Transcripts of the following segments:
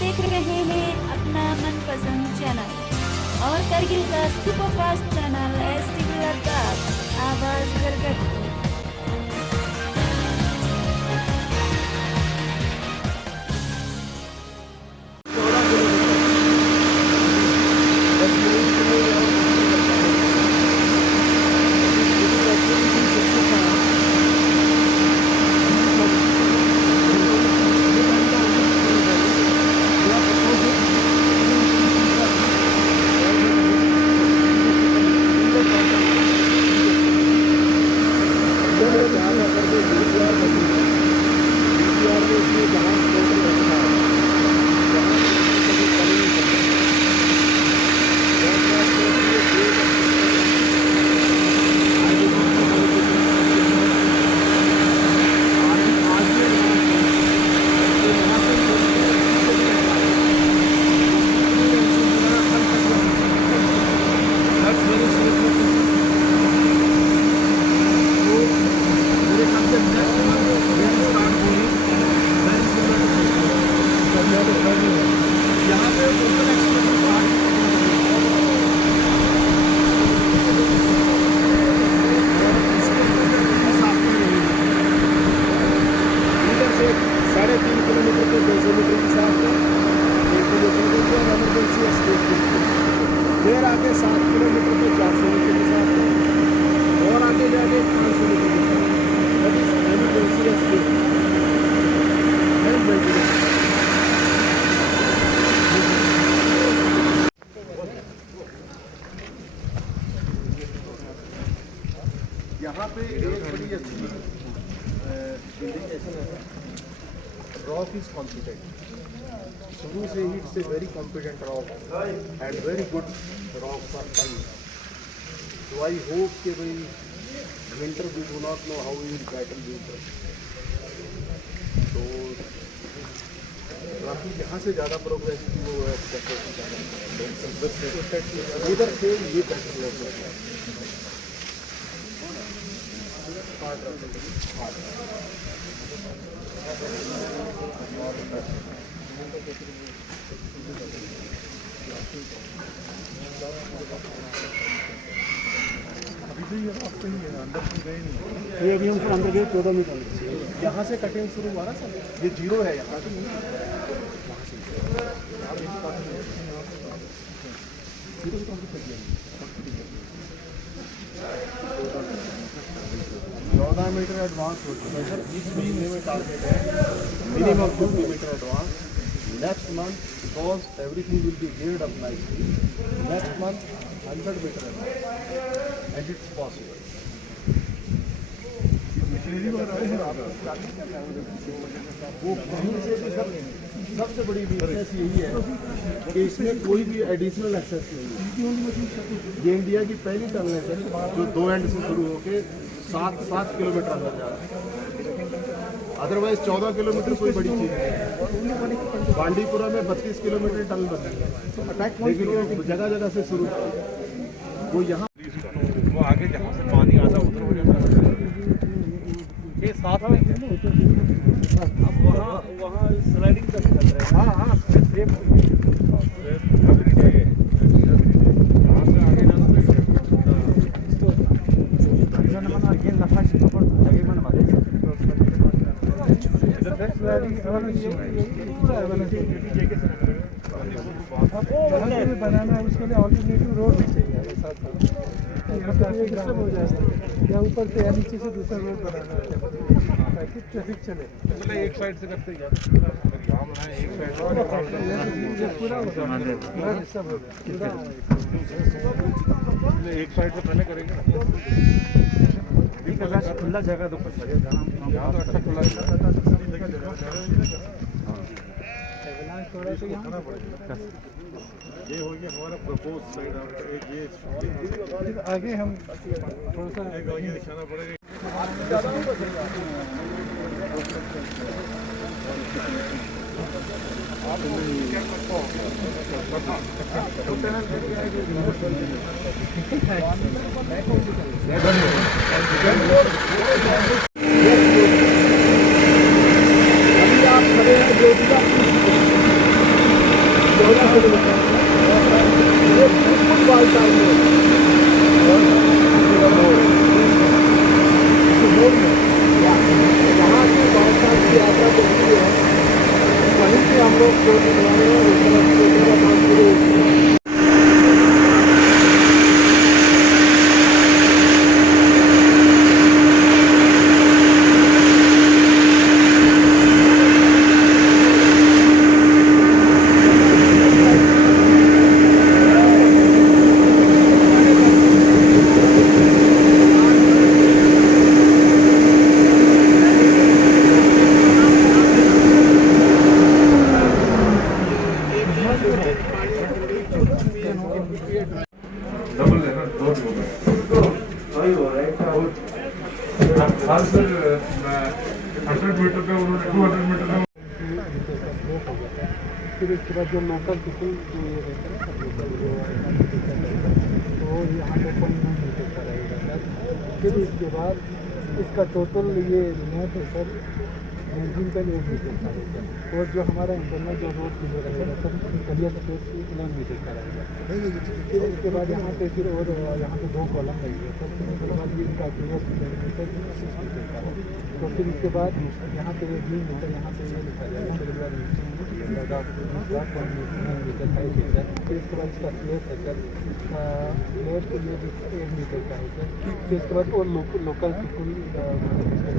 देख रहे हैं अपना मनपसंद चैनल और करगिल का सुपरफास्ट चैनल STV लद्दाख, आवाज घर घर की। फिर आगे 7 किलोमीटर पे 400 मीटर के साथ और आगे जाके 500 मीटर के साथ एमरजेंसी स्पीड यहाँ पे एक बड़ी अच्छी इंडिकेशन है, रॉक इज कॉन्फिडेंट। शुरू से ही it's a very confident rock and very good rock for ton. तो आई होप कि भाई winter we do not know how will battle winter, तो काफ़ी यहाँ से ज़्यादा प्रोग्रेस की वो है इधर से ये ये अभी हम अंदर गए 14 मीटर, यहाँ से कटिंग शुरू हुआ ना सर, ये 0 है यहाँ से 14 मीटर एडवांस हो चुका है सर। इस महीने में टारगेट है minimum 50 metre advance. Next month because everything will be geared up nicely, next month 100 metre advance and it's possible. वो कहीं से भी सर सबसे बड़ी वीकनेस यही है कि इसमें कोई भी एडिशनल एक्सेस नहीं है। ये इंडिया की पहली टनल है सर जो 2 एंड से शुरू होकर 7 किलोमीटर अंदर जा रहा है। अदरवाइज 14 किलोमीटर कोई बड़ी चीज़ नहीं है। बांडीपुरा में 32 किलोमीटर टनल बनी, लेकिन वो जगह जगह से शुरू वो यहाँ वो आगे जहाँ से पानी आता उधर हो जाता है। ये साथ में है। अब वहाँ स्लाइडिंग का चल रहा है। हाँ हाँ सेफ बनाना है, उसके लिए ऑल्टरनेटिव रोड भी चाहिए साथ साथ हो जाए या ऊपर से या नीचे से दूसरा रोड बनाना है ताकि ट्रैफिक चले। एक साइड से करते हैं एक साइड पूरा सब एक साइड से पहले करेंगे ना। खुला जगह तो अच्छा खुला थोड़ा सा यहाँ ये हो गया हमारा प्रपोज साइड। एक ये आगे हम थोड़ा सा आगे निशाना पड़ेगा। आप खड़े हैं ये बिल्कुल बालताल में जहाँ से बालताल की यात्रा चलती है वहीं से हम लोग जो निकला रहे हैं उस तरफ से मेरा काम शुरू होती है। फिर इसके बाद जो लोकल पीपल जो ये रहते हैं सब लोकल तो यहाँ पे 0.9 मीटर का रहेगा सर। फिर इसके बाद इसका टोटल ये नेट है सर 19.8 मीटर का रहेगा और जो हमारा इंटरनल जो रोड जो रहेगा सर कलियर स्पेस 11 मीटर का रहेगा। फिर इसके बाद यहाँ पे फिर और यहाँ पे 2 कॉलम लगेगा सर। फिर उसके बाद ये इनका क्लियर सर 6 मीटर का है। तो फिर इसके बाद यहाँ पे 3 मीटर यहाँ पे ये लिखा जाएगा फिर इसके बाद इसका स्लेब है सर स्लेब तो ये 1 मीटर का है सर। फिर इसके बाद और लोकल बिल्कुल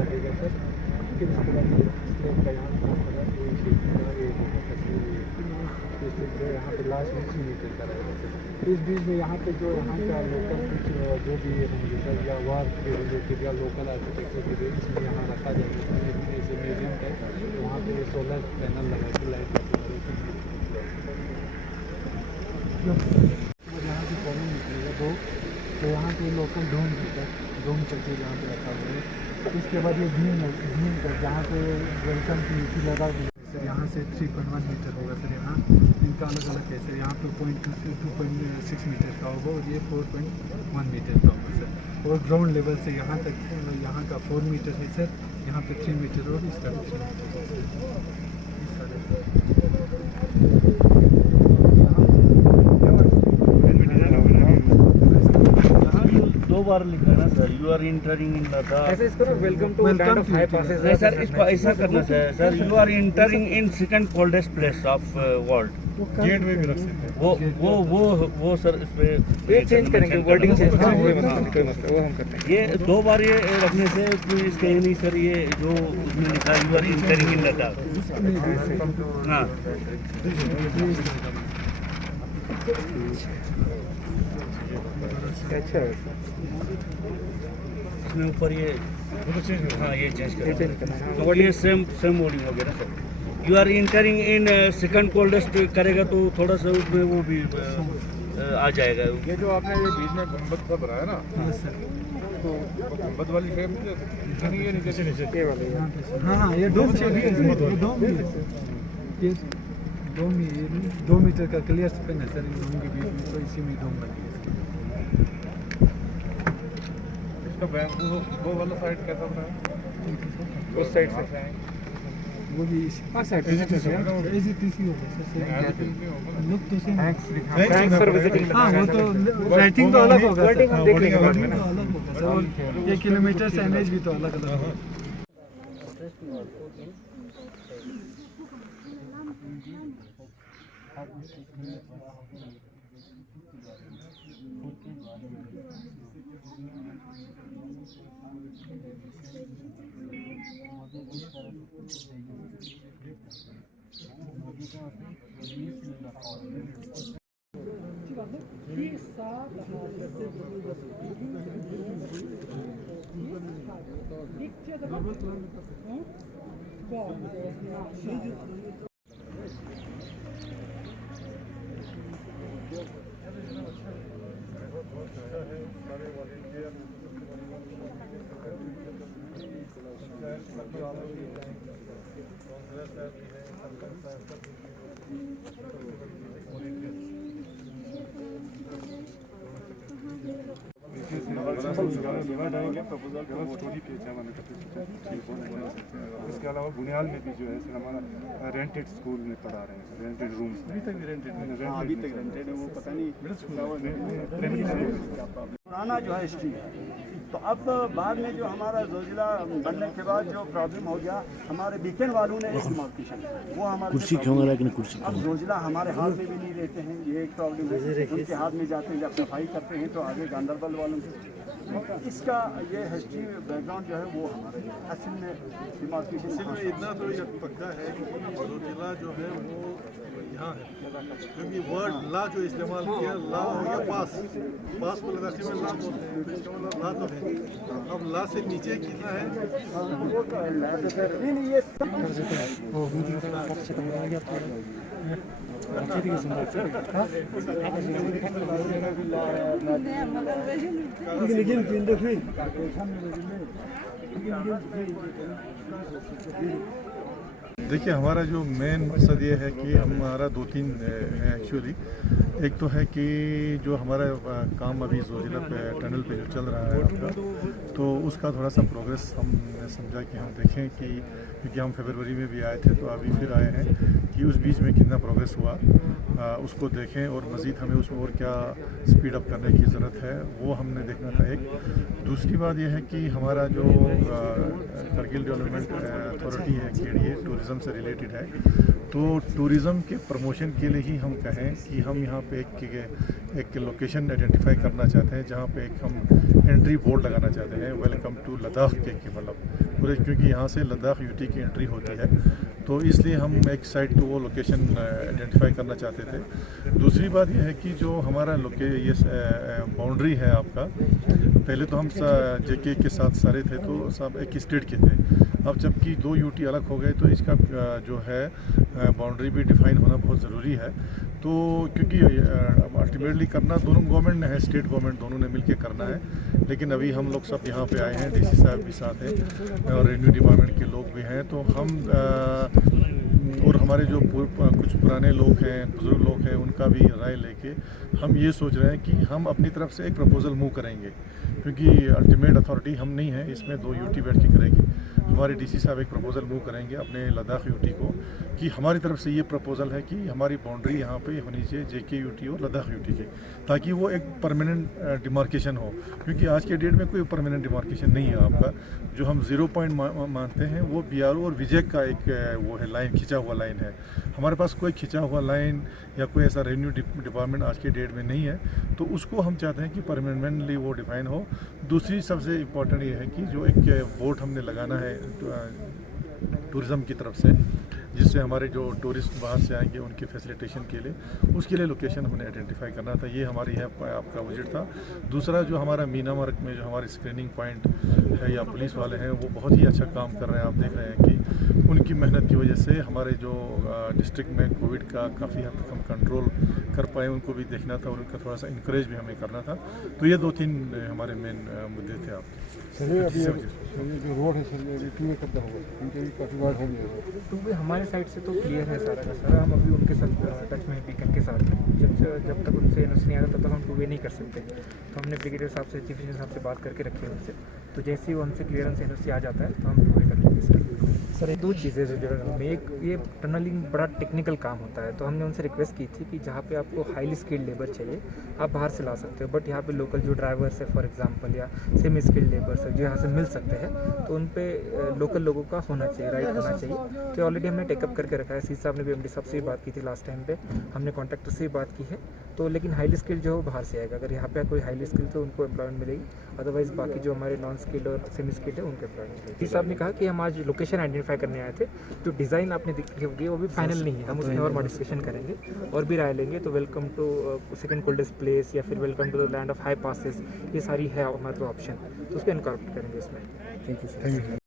लगेगा सर। फिर इसके बाद ये स्लेब का यहाँ यहाँ पे लास्ट में 3 मीटर का रहेगा सर। इस बीच में यहाँ पे जो यहाँ का लोकल कुछ जो भी होंगे सर या वार के रिलेटेड या लोकल आर्किटेक्चर के लिए इसमें यहाँ रखा जाएगा सर। जैसे म्यूजियम है तो वहाँ पे सोलर पैनल लगा के लाइट यहाँ से कॉलम निकलेगा 2 तो यहाँ पे लोकल डोम करके यहाँ पे रखा हुआ है। इसके बाद ये भीम का जहाँ पे वेलकम की नीति लगा हुई सर यहाँ से 3.1 मीटर होगा सर। यहाँ इनका अलग अलग है सर। यहाँ पे 0.2 से 2.6 मीटर का होगा और ये 4.1 मीटर का होगा सर। और ग्राउंड लेवल से यहाँ तक यहाँ का 4 मीटर है सर। यहाँ पे 3 मीटर और इसका भी 3 मीटर दो बार लिखा है ना sir you are entering in Ladakh. ऐसे इसको ना welcome to land of high passes नहीं सर इसको ऐसा करना चाहिए sir you are entering in second coldest place of world. Gate में भी रख सकते हैं। वो सर इस पे ये चेंज करेंगे वर्डिंग चेंज करेंगे कोई मसला वो हम करते हैं। ये 2 बार ये रखने से कोई इसका ये नहीं सर ये जो उसमें लिखा है you are entering in Ladakh. हाँ अच्छा है इसमें ऊपर ये हाँ ये चेंज करना है। तो ये सेम वर्डिंग हो गया ना sir. You are entering in second coldest करेगा तो थोड़ा सा उसमें वो भी आ जाएगा। ये जो आपने ये बीच में गुंबद सा बनाया ना तो गुंबद वाली शेप नहीं ये नीचे ये वाले हाँ ये डोम से भी है डोम भी है ये डोम ही 2 मीटर का क्लियर स्पेन है सर। इन डोम के बीच में तो इसी में डोम लगी है। इसका वो वाला साइड कैसा बनाया उस साइड से वो भी साइड इजी होगा सर। लुक तो सेम थैंक्स फॉर विजिटिंग। हाँ वो तो राइटिंग तो अलग होगा सर। वर्डिंग हम देख लेंगे बाद में तो अलग होगा सर। और ये किलोमीटर एमएच भी तो अलग अलग होगा। स्टोरी पे जमाना करते बना सकते हैं। इसके अलावा बुनियाल में भी जो है सर हमारा रेंटेड स्कूल में पढ़ा रहे हैं, रेंटेड रूम्स अभी तक रेंटेड है, वो पता नहीं पुराना जो है हिस्ट्री है। तो अब बाद में जो हमारा जोजिला बनने के बाद जो प्रॉब्लम हो गया, हमारे बीकेन वालों ने एक डिमार्केशन वो हमारे कुर्सी क्यों है, लेकिन कुर्सी अब जोजिला हमारे हाथ में भी नहीं रहते हैं, ये एक प्रॉब्लम है। उनके हाथ में जाते हैं, जब सफाई करते हैं तो आगे गांधरबल वालों से इसका ये हिस्ट्री बैकग्राउंड जो है वो हमारे असल में डिमार्केशन इतना तो ये पक्का है कि जोजिला जो है वो यहाँ है, क्योंकि वर्ड ला जो इस्तेमाल किया ला हो या पास को लगाते में ला बोलते हैं, तो इसका मतलब ला तो है। अब ला से नीचे कितना है देखिए, हमारा जो मेन मकसद ये है कि हमारा 2-3 है एक्चुअली। एक तो है कि जो हमारा काम अभी जोजिला पे टनल पे जो चल रहा है आपका, तो उसका थोड़ा सा प्रोग्रेस हमने समझा कि हम देखें कि क्योंकि हम फरवरी में भी आए थे तो अभी फिर आए हैं कि उस बीच में कितना प्रोग्रेस हुआ उसको देखें और मज़ीद हमें उसमें और क्या स्पीड अप करने की ज़रूरत है वो हमने देखना था। एक दूसरी बात यह है कि हमारा जो करगिल डेवलपमेंट अथॉरिटी है KDA टूरिज़म से रिलेटेड है, तो टूरिज़म के प्रमोशन के लिए ही हम कहें कि हम यहाँ पे एक लोकेशन आइडेंटिफाई करना चाहते हैं जहाँ पे एक हम एंट्री बोर्ड लगाना चाहते हैं, वेलकम टू लद्दाख के मतलब पूरे, क्योंकि यहाँ से लद्दाख UT की एंट्री होती है, तो इसलिए हम एक साइड तो वो लोकेशन आइडेंटिफाई करना चाहते थे। दूसरी बात यह है कि जो हमारा ये बाउंड्री है आपका, पहले तो हम JK के साथ सारे थे तो सब एक स्टेट के थे, अब जबकि 2 UT अलग हो गए तो इसका जो है बाउंड्री भी डिफाइन होना बहुत ज़रूरी है। तो क्योंकि अल्टीमेटली करना दोनों गवर्नमेंट ने है, स्टेट गवर्नमेंट दोनों ने मिलकर करना है, लेकिन अभी हम लोग सब यहाँ पे आए हैं, DC साहब भी साथ हैं और रेवेन्यू डिपार्टमेंट के लोग भी हैं, तो हम और हमारे जो कुछ पुराने लोग हैं, बुजुर्ग लोग हैं, उनका भी राय लेके हम ये सोच रहे हैं कि हम अपनी तरफ से एक प्रपोज़ल मूव करेंगे, क्योंकि अल्टीमेट अथॉरिटी हम नहीं है, इसमें 2 UT बैठ के करेगी। हमारे DC साहब एक प्रपोज़ल मूव करेंगे अपने लद्दाख UT को कि हमारी तरफ से ये प्रपोज़ल है कि हमारी बाउंड्री यहाँ पे होनी चाहिए JK UT और लद्दाख UT की, ताकि वो एक परमानेंट डिमार्केशन हो, क्योंकि आज के डेट में कोई परमानेंट डिमार्केशन नहीं है आपका। जो हम 0 पॉइंट मानते हैं वो BRO और विजय का एक वो है लाइन, खिंचा हुआ लाइन है। हमारे पास कोई खिंचा हुआ लाइन या कोई ऐसा रेवेन्यू डिपार्टमेंट आज के डेट में नहीं है, तो उसको हम चाहते हैं कि परमानेंटली वो डिफाइन हो। दूसरी सबसे इम्पोर्टेंट ये है कि जो एक बोर्ड हमने लगाना है टूरिज़म की तरफ से, जिससे हमारे जो टूरिस्ट बाहर से आएंगे उनके फैसिलिटेशन के लिए, उसके लिए लोकेशन हमने आइडेंटिफाई करना था। ये हमारी है आपका विजिट था। दूसरा जो हमारा मीना मार्ग में जो हमारे स्क्रीनिंग पॉइंट है या पुलिस वाले हैं, वो बहुत ही अच्छा काम कर रहे हैं। आप देख रहे हैं कि उनकी मेहनत की वजह से हमारे जो डिस्ट्रिक्ट में कोविड का काफ़ी हद तक हम कंट्रोल कर पाए, उनको भी देखना था और उनका थोड़ा सा इंकरेज भी हमें करना था। तो ये 2-3 हमारे मेन मुद्दे थे आपके। सर अभी ये जो रोड है सर, ये क्लियर करना होगा, क्योंकि काफ़ी बार हो गया है। तो भी हमारे साइड से तो क्लियर है सारा का सारा। हम अभी उनके साथ टच में बीकन के साथ हैं। जब तक उनसे NOC नहीं आता तब तक हम 2 वे नहीं कर सकते। तो हमने ब्रिगेडियर साहब से, चीफ इंजीनियर साहब से बात करके रखी है उनसे, तो जैसे ही उनसे क्लियरेंस NOC आ जाता है तो हम 2 वे कर लेंगे सर। सर 2 चीज़ें जो में, एक ये टनलिंग बड़ा टेक्निकल काम होता है, तो हमने उनसे रिक्वेस्ट की थी कि जहाँ पे आपको हाईली स्किल्ड लेबर चाहिए आप बाहर से ला सकते हो, बट यहाँ पे लोकल जो ड्राइवर्स है फॉर एग्जांपल या सेमी स्किल्ड लेबर्स है जो यहाँ से मिल सकते हैं, तो उन पे लोकल लोगों का होना चाहिए, राइट होना चाहिए। तो ऑलरेडी हमने टेकअप करके रखा है। साहब ने भी MD साहब से भी बात की थी लास्ट टाइम पे, हमने कॉन्ट्रैक्टर से भी बात की है। तो लेकिन हाईली स्किल्ड जो है वो बाहर से आएगा। अगर यहाँ पे कोई हाईली स्किल्ड तो उनको एम्प्लॉयमेंट मिलेगी, अदरवाइज बाकी जो हमारे नॉन स्किल्ड और सेमी स्किल्ड है उनको एम्प्लॉयमेंट मिलेगी। साहब ने कहा कि हम आज लोकेशन आइडेंटिफाई करने आए थे, जो डिज़ाइन आपने देखी होगी वो भी फाइनल नहीं है, हम उसमें और मॉडिफिकेशन करेंगे और भी राय लेंगे। तो welcome to second coldest place या फिर welcome to the land of high passes, ये सारी है हमारे ऑप्शन, तो उसको इनकॉर्पोरेट करेंगे इसमें। Thank you.